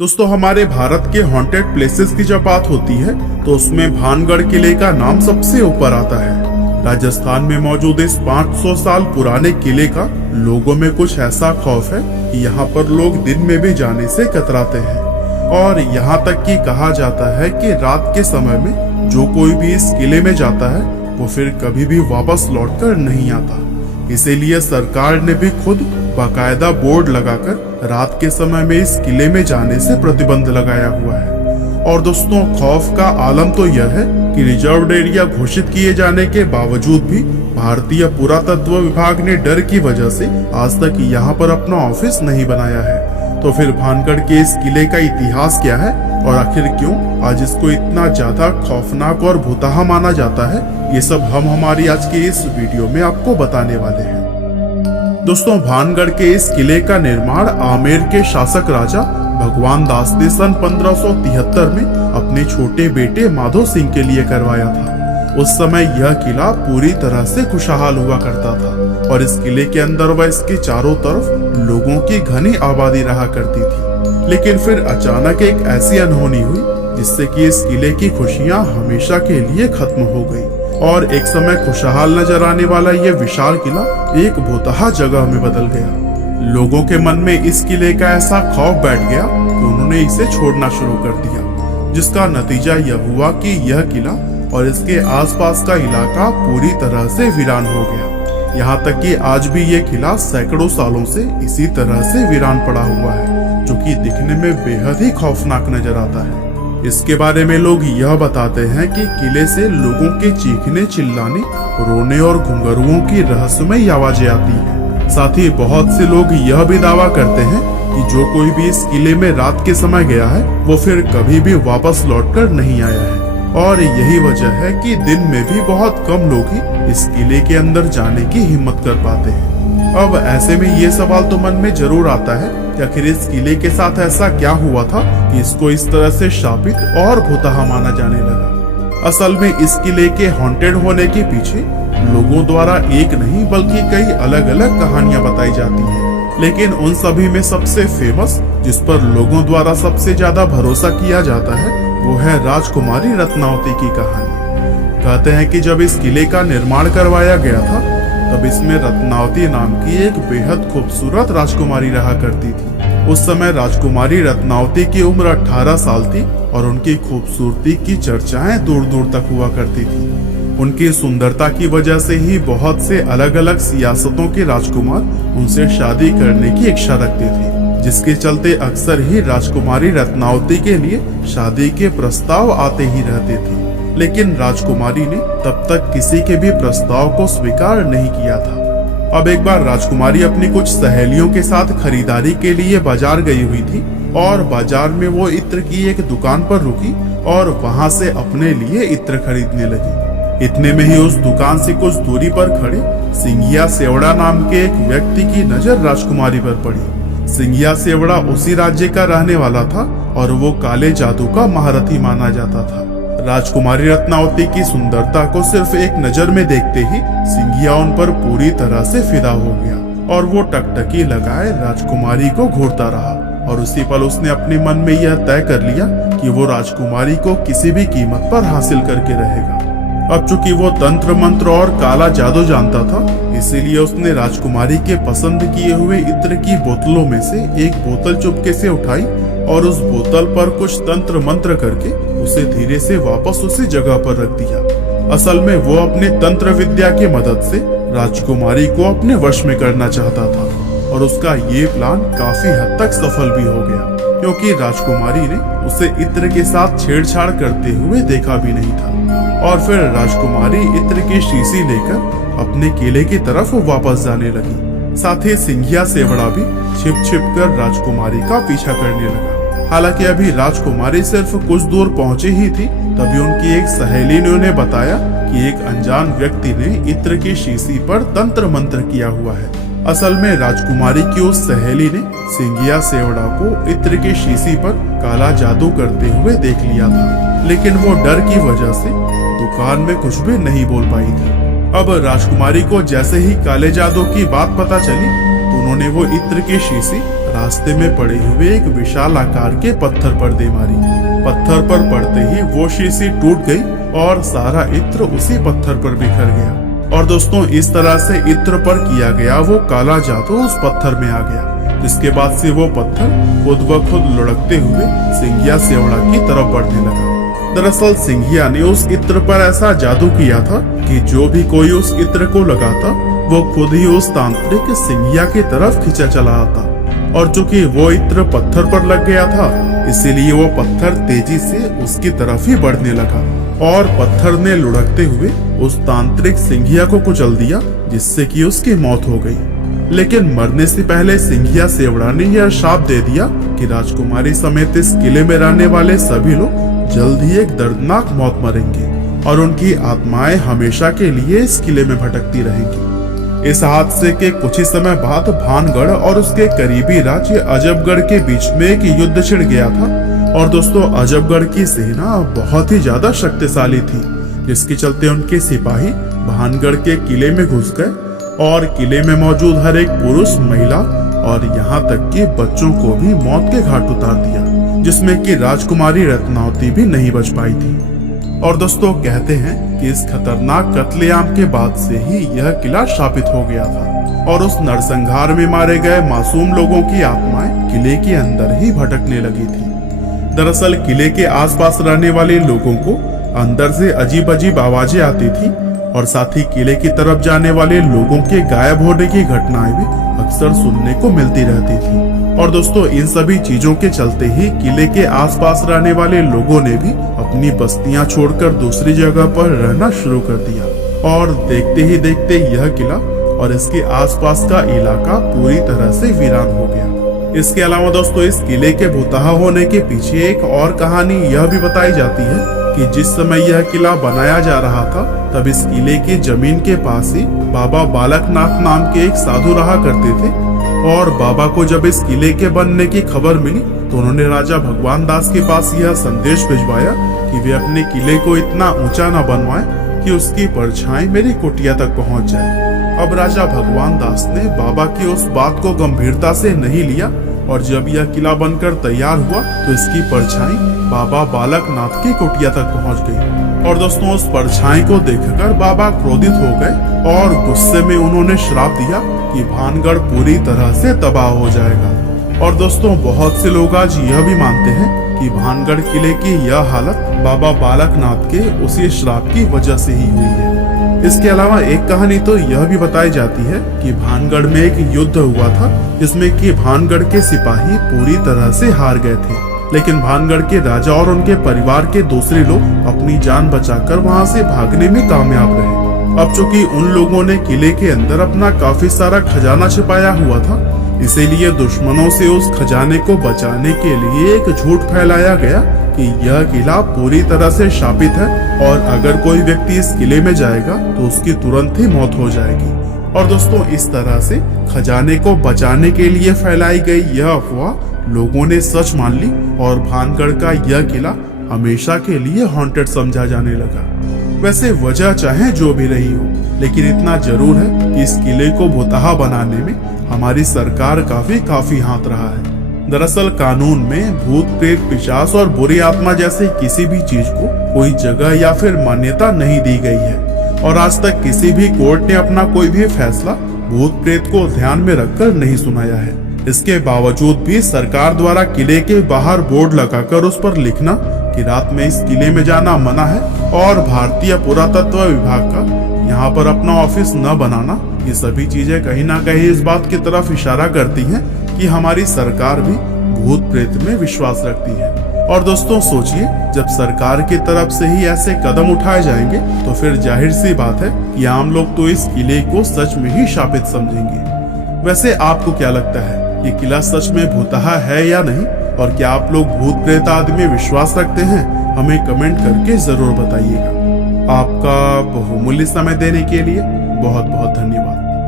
दोस्तों, हमारे भारत के हॉन्टेड प्लेसेस की जब बात होती है तो उसमें भानगढ़ किले का नाम सबसे ऊपर आता है। राजस्थान में मौजूद इस 500 साल पुराने किले का लोगों में कुछ ऐसा खौफ है कि यहाँ पर लोग दिन में भी जाने से कतराते हैं और यहाँ तक कि कहा जाता है कि रात के समय में जो कोई भी इस किले में जाता है वो फिर कभी भी वापस लौटकर नहीं आता। इसीलिए सरकार ने भी खुद बाकायदा बोर्ड लगाकर रात के समय में इस किले में जाने से प्रतिबंध लगाया हुआ है। और दोस्तों, खौफ का आलम तो यह है कि रिजर्व्ड एरिया घोषित किए जाने के बावजूद भी भारतीय पुरातत्व विभाग ने डर की वजह से आज तक यहाँ पर अपना ऑफिस नहीं बनाया है। तो फिर भानगढ़ के इस किले का इतिहास क्या है और आखिर क्यों आज इसको इतना ज्यादा खौफनाक और भुतहा माना जाता है, ये सब हम हमारी आज के इस वीडियो में आपको बताने वाले हैं। दोस्तों, भानगढ़ के इस किले का निर्माण आमेर के शासक राजा भगवान दास ने सन 1573 में अपने छोटे बेटे माधो सिंह के लिए करवाया था। उस समय यह किला पूरी तरह से खुशहाल हुआ करता था और इस किले के अंदर व इसके चारों तरफ लोगों की घनी आबादी रहा करती थी। लेकिन फिर अचानक एक ऐसी अनहोनी हुई जिससे कि इस किले की खुशियां हमेशा के लिए खत्म हो गई और एक समय खुशहाल नजर आने वाला यह विशाल किला एक भुतहा जगह में बदल गया। लोगों के मन में इस किले का ऐसा खौफ बैठ गया कि उन्होंने इसे छोड़ना शुरू कर दिया, जिसका नतीजा यह हुआ कि यह किला और इसके आसपास का इलाका पूरी तरह से वीरान हो गया। यहाँ तक कि आज भी ये किला सैकड़ों सालों से इसी तरह से वीरान पड़ा हुआ है, जो कि दिखने में बेहद ही खौफनाक नजर आता है। इसके बारे में लोग यह बताते हैं कि किले से लोगों के चीखने, चिल्लाने, रोने और घुंघरुओं की रहस्यमयी आवाजें आती हैं। साथ ही बहुत से लोग यह भी दावा करते हैं कि जो कोई भी इस किले में रात के समय गया है वो फिर कभी भी वापस लौटकर नहीं आया है। और यही वजह है कि दिन में भी बहुत कम लोग ही इस किले के अंदर जाने की हिम्मत कर पाते हैं। अब ऐसे में ये सवाल तो मन में जरूर आता है कि आखिर इस किले के साथ ऐसा क्या हुआ था कि इसको इस तरह से शापित और भुतहा माना जाने लगा। असल में इस किले के हॉन्टेड होने के पीछे लोगों द्वारा एक नहीं बल्कि कई अलग अलग कहानियां बताई जाती हैं। लेकिन उन सभी में सबसे फेमस, जिस पर लोगों द्वारा सबसे ज्यादा भरोसा किया जाता है, वो है राजकुमारी रत्नावती की कहानी। कहते हैं कि जब इस किले का निर्माण करवाया गया था तब इसमें रत्नावती नाम की एक बेहद खूबसूरत राजकुमारी रहा करती थी। उस समय राजकुमारी रत्नावती की उम्र 18 साल थी और उनकी खूबसूरती की चर्चाएं दूर दूर तक हुआ करती थी। उनकी सुंदरता की वजह से ही बहुत से अलग अलग सियासतों के राजकुमार उनसे शादी करने की इच्छा रखते थे, जिसके चलते अक्सर ही राजकुमारी रत्नावती के लिए शादी के प्रस्ताव आते ही रहते थे। लेकिन राजकुमारी ने तब तक किसी के भी प्रस्ताव को स्वीकार नहीं किया था। अब एक बार राजकुमारी अपनी कुछ सहेलियों के साथ खरीदारी के लिए बाजार गई हुई थी और बाजार में वो इत्र की एक दुकान पर रुकी और वहां से अपने लिए इत्र खरीदने लगी। इतने में ही उस दुकान से कुछ दूरी पर खड़े सिंघिया सेवड़ा नाम के एक व्यक्ति की नजर राजकुमारी पर पड़ी। सिंघिया सेवड़ा उसी राज्य का रहने वाला था और वो काले जादू का महारथी माना जाता था। राजकुमारी रत्नावती की सुंदरता को सिर्फ एक नजर में देखते ही सिंघिया उन पर पूरी तरह से फिदा हो गया और वो टकटकी लगाए राजकुमारी को घूरता रहा और उसी पल उसने अपने मन में यह तय कर लिया कि वो राजकुमारी को किसी भी कीमत पर हासिल करके रहेगा। अब चूंकि वो तंत्र मंत्र और काला जादू जानता था, इसीलिए उसने राजकुमारी के पसंद किए हुए इत्र की बोतलों में से एक बोतल चुपके से उठाई और उस बोतल पर कुछ तंत्र मंत्र करके उसे धीरे से वापस उसी जगह पर रख दिया। असल में वो अपने तंत्र विद्या की मदद से राजकुमारी को अपने वश में करना चाहता था और उसका ये प्लान काफी हद तक सफल भी हो गया, क्योंकि राजकुमारी ने उसे इत्र के साथ छेड़छाड़ करते हुए देखा भी नहीं था। और फिर राजकुमारी इत्र की शीशी लेकर अपने किले की तरफ वापस जाने लगी। साथ ही सिंघिया सेवड़ा भी छिप छिप कर राजकुमारी का पीछा करने लगा। हालांकि अभी राजकुमारी सिर्फ कुछ दूर पहुंची ही थी, तभी उनकी एक सहेली ने उन्हें बताया कि एक अनजान व्यक्ति ने इत्र की शीशी पर तंत्र मंत्र किया हुआ है। असल में राजकुमारी की उस सहेली ने सिंघिया सेवड़ा को इत्र की शीशी पर काला जादू करते हुए देख लिया था, लेकिन वो डर की वजह से दुकान में कुछ भी नहीं बोल पाई थी। अब राजकुमारी को जैसे ही काले जादू की बात पता चली तो उन्होंने वो इत्र की शीशी रास्ते में पड़े हुए एक विशाल आकार के पत्थर पर दे मारी। पत्थर पर पड़ते ही वो शीशी टूट गई और सारा इत्र उसी पत्थर पर बिखर गया। और दोस्तों, इस तरह से इत्र पर किया गया वो काला जादू उस पत्थर में आ गया, जिसके बाद से वो पत्थर खुद ब खुद लुढ़कते हुए सिंघिया सेवड़ा की तरफ बढ़ने लगा। दरअसल सिंघिया ने उस इत्र पर ऐसा जादू किया था कि जो भी कोई उस इत्र को लगाता वो खुद ही उस तांत्रिक सिंघिया की तरफ खींचा चला आता। और चूंकि वो इत्र पत्थर पर लग गया था, इसीलिए वो पत्थर तेजी से उसकी तरफ ही बढ़ने लगा और पत्थर ने लुढ़कते हुए उस तांत्रिक सिंघिया को कुचल दिया, जिससे कि उसकी मौत हो गई। लेकिन मरने से पहले सिंघिया सेवड़ा ने यह शाप दे दिया कि राजकुमारी समेत इस किले में रहने वाले सभी लोग जल्द ही एक दर्दनाक मौत मरेंगे और उनकी आत्माएं हमेशा के लिए इस किले में भटकती रहेंगी। इस हादसे के कुछ ही समय बाद भानगढ़ और उसके करीबी राज्य अजबगढ़ के बीच में एक युद्ध छिड़ गया था। और दोस्तों, अजबगढ़ की सेना बहुत ही ज्यादा शक्तिशाली थी, जिसके चलते उनके सिपाही भानगढ़ के किले में घुस गए और किले में मौजूद हर एक पुरुष, महिला और यहाँ तक कि बच्चों को भी मौत के घाट उतार दिया, जिसमें कि राजकुमारी रत्नावती भी नहीं बच पाई थी। और दोस्तों, कहते हैं कि इस खतरनाक कत्लेआम के बाद से ही यह किला शापित हो गया था और उस नरसंहार में मारे गए मासूम लोगों की आत्माएं किले के अंदर ही भटकने लगी थी। दरअसल किले के आसपास रहने वाले लोगों को अंदर से अजीब अजीब आवाजें आती थी और साथ ही किले की तरफ जाने वाले लोगों के गायब होने की घटनाएं भी अक्सर सुनने को मिलती रहती थी। और दोस्तों, इन सभी चीजों के चलते ही किले के आसपास रहने वाले लोगों ने भी अपनी बस्तियां छोड़कर दूसरी जगह पर रहना शुरू कर दिया और देखते ही देखते यह किला और इसके आसपास का इलाका पूरी तरह से वीरान हो गया। इसके अलावा दोस्तों, इस किले के भुतहा होने के पीछे एक और कहानी यह भी बताई जाती है कि जिस समय यह किला बनाया जा रहा था, तब इस किले की जमीन के पास ही बाबा बालकनाथ नाम के एक साधु रहा करते थे। और बाबा को जब इस किले के बनने की खबर मिली तो उन्होंने राजा भगवान दास के पास यह संदेश भिजवाया कि वे अपने किले को इतना ऊंचा न बनवाएं कि उसकी परछाई मेरी कुटिया तक पहुंच जाए। अब राजा भगवान दास ने बाबा की उस बात को गंभीरता से नहीं लिया और जब यह किला बनकर तैयार हुआ तो इसकी परछाई बाबा बालकनाथ की कुटिया तक पहुंच गई। और दोस्तों, उस परछाई को देखकर बाबा क्रोधित हो गए और गुस्से में उन्होंने श्राप दिया कि भानगढ़ पूरी तरह से तबाह हो जाएगा। और दोस्तों, बहुत से लोग आज यह भी मानते हैं कि भानगढ़ किले की यह हालत बाबा बालकनाथ के उसी श्राप की वजह से ही हुई है। इसके अलावा एक कहानी तो यह भी बताई जाती है कि भानगढ़ में एक युद्ध हुआ था, जिसमें कि भानगढ़ के सिपाही पूरी तरह से हार गए थे, लेकिन भानगढ़ के राजा और उनके परिवार के दूसरे लोग अपनी जान बचाकर वहां से भागने में कामयाब रहे। अब चूंकि उन लोगों ने किले के अंदर अपना काफी सारा खजाना छिपाया हुआ था, इसीलिए दुश्मनों से उस खजाने को बचाने के लिए एक झूठ फैलाया गया कि यह किला पूरी तरह से शापित है और अगर कोई व्यक्ति इस किले में जाएगा तो उसकी तुरंत ही मौत हो जाएगी। और दोस्तों, इस तरह से खजाने को बचाने के लिए फैलाई गई यह अफवाह लोगों ने सच मान ली और भानगढ़ का यह किला हमेशा के लिए हॉन्टेड समझा जाने लगा। वैसे वजह चाहे जो भी रही हो, लेकिन इतना जरूर है कि इस किले को भुतहा बनाने में हमारी सरकार काफी हाथ रहा है। दरअसल कानून में भूत, प्रेत, पिशाच और बुरी आत्मा जैसे किसी भी चीज को कोई जगह या फिर मान्यता नहीं दी गई है और आज तक किसी भी कोर्ट ने अपना कोई भी फैसला भूत प्रेत को ध्यान में रखकर नहीं सुनाया है। इसके बावजूद भी सरकार द्वारा किले के बाहर बोर्ड लगाकर उस पर लिखना कि रात में इस किले में जाना मना है और भारतीय पुरातत्व विभाग का यहाँ पर अपना ऑफिस न बनाना, ये सभी चीजें कहीं ना कहीं इस बात की तरफ इशारा करती हैं कि हमारी सरकार भी भूत प्रेत में विश्वास रखती है। और दोस्तों सोचिए, जब सरकार की तरफ से ही ऐसे कदम उठाए जाएंगे तो फिर जाहिर सी बात है कि आम लोग तो इस किले को सच में ही शापित समझेंगे। वैसे आपको क्या लगता है, ये किला सच में भूतहा है या नहीं, और क्या आप लोग भूत प्रेत आदि में विश्वास रखते हैं? हमें कमेंट करके जरूर बताइएगा। आपका बहुमूल्य समय देने के लिए बहुत बहुत धन्यवाद।